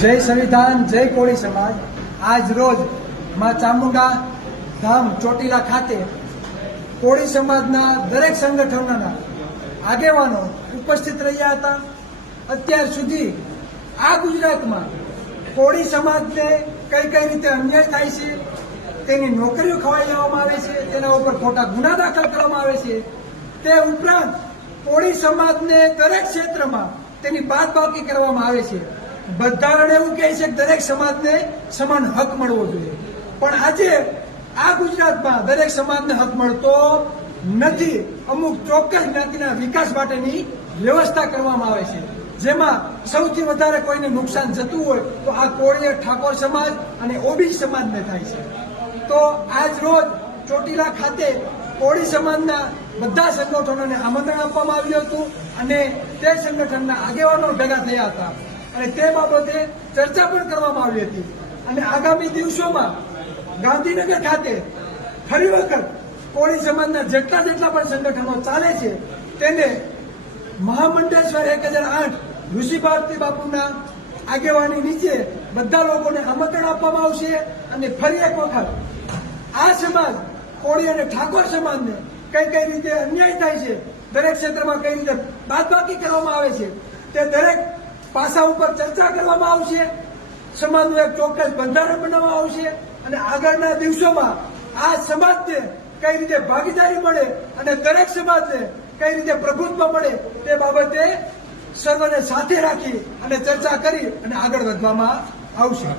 જય સંવિધાન, જય કોળી સમાજ। આજ રોજ માં ચામુંડા ધામ ચોટીલા ખાતે કોળી સમાજના દરેક સંગઠનોના આગેવાનો ઉપસ્થિત રહ્યા હતા। અત્યાર સુધી આ ગુજરાતમાં કોળી સમાજને કઈ કઈ રીતે અન્યાય થાય છે, તેની નોકરીઓ ખવાઈ લેવામાં આવે છે, તેના ઉપર ખોટા ગુના દાખલ કરવામાં આવે છે। તે ઉપરાંત કોળી સમાજને દરેક ક્ષેત્રમાં તેની બાદબાકી કરવામાં આવે છે। બંધારણ એવું કહે છે કે દરેક સમાજને સમાન હક મળવો જોઈએ, પણ આજે આ ગુજરાતમાં દરેક સમાજને હક મળતો નથી। અમુક ચોક્કસ જ્ઞાતિના વિકાસ માટેની વ્યવસ્થા કરવામાં આવે છે, જેમાં સૌથી વધારે કોઈને નુકસાન જતું હોય તો આ કોળી ઠાકોર સમાજ અને ઓબીસી સમાજને થાય છે। તો આજ રોજ ચોટીલા ખાતે કોળી સમાજના બધા સંગઠનોને આમંત્રણ આપવામાં આવ્યું હતું અને તે સંગઠનના આગેવાનો ભેગા થયા હતા અને તે બાબતે ચર્ચા પણ કરવામાં આવી હતી અને આગામી દિવસોમાં ગાંધીનગર ખાતે ફરી વખત કોળી સમાજના જેટલા પણ સંગઠનો ચાલે છે તેને મહામંડળેશ્વર 1008 ઋષિ ભારતી બાપુના આગેવાની નીચે બધા લોકોને આમંત્રણ આપવામાં આવશે અને ફરી એક વખત આ સમાજ કોળી અને ઠાકોર સમાજને કઈ કઈ રીતે અન્યાય થાય છે, દરેક ક્ષેત્રમાં કઈ રીતે બાદબાકી કરવામાં આવે છે, તે દરેક પાસા ઉપર ચર્ચા કરવામાં આવશે। સમાજનું એક ચોક્કસ બંધારણ બનાવવામાં આવશે અને આગળના દિવસોમાં આ સમાજને કઈ રીતે ભાગીદારી મળે અને દરેક સમાજને કઈ રીતે પ્રભુત્વ મળે તે બાબતે સર્વને સાથે રાખી અને ચર્ચા કરી અને આગળ વધવામાં આવશે।